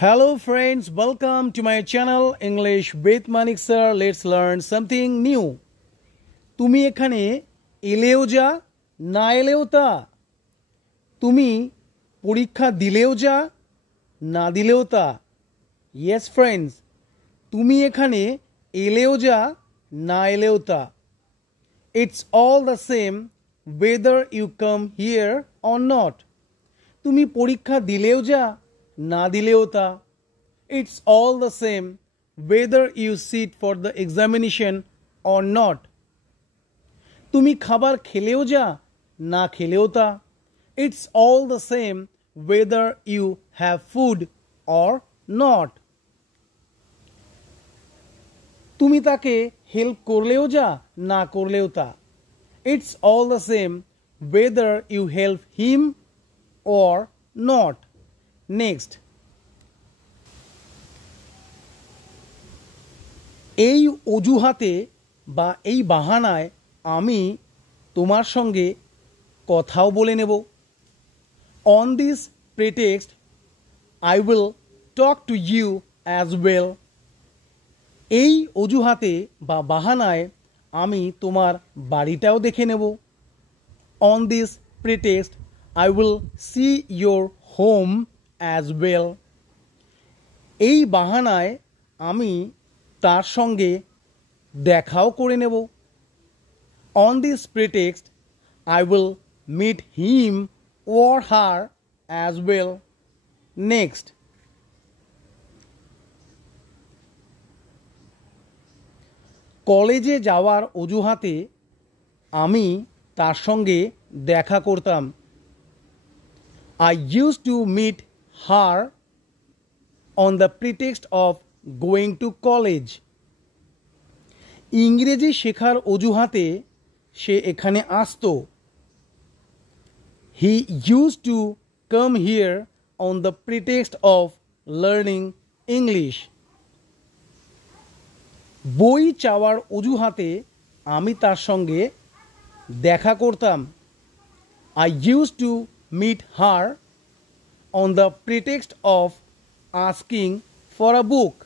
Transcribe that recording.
Hello friends, welcome to my channel English with Manik sir. Let's learn something new. তুমি এখানে এলেও যা না এলেও তা। তুমি পরীক্ষা দিলেও যা না দিলেও তা। Yes friends, তুমি এখানে এলেও যা না এলেও তা। It's all the same whether you come here or not. তুমি পরীক্ষা দিলেও যা না দিলেও তা। It's all the same whether you sit for the examination or not. তুমি খাবার খেলেও যা না খেলেও তা। It's all the same whether you have food or not. তুমি তাকে হেল্প করলেও যা না করলেও তা। It's all the same whether you help him or not. Next. এই অজুহাতে বা এই বাহানায় আমি তোমার সঙ্গে কথাও বলে নেব। On this pretext, I will talk to you as well. এই অজুহাতে বা বাহানায় আমি তোমার বাড়িটাও দেখে নেব। On this pretext, I will see your home as well. এই বাহানায় আমি তার সঙ্গে দেখাও করে নেব। On this pretext, I will meet him or her as well. Next. কলেজে যাওয়ার অজুহাতে আমি তার সঙ্গে দেখা করতাম। I used to meet her on the pretext of going to college. ইংরেজি শেখার অজুহাতে সে এখানে আসতো। He used to come here on the pretext of learning English. বই চাওয়ার অজুহাতে আমি তার সঙ্গে দেখা করতাম। I used to meet her on the pretext of asking for a book.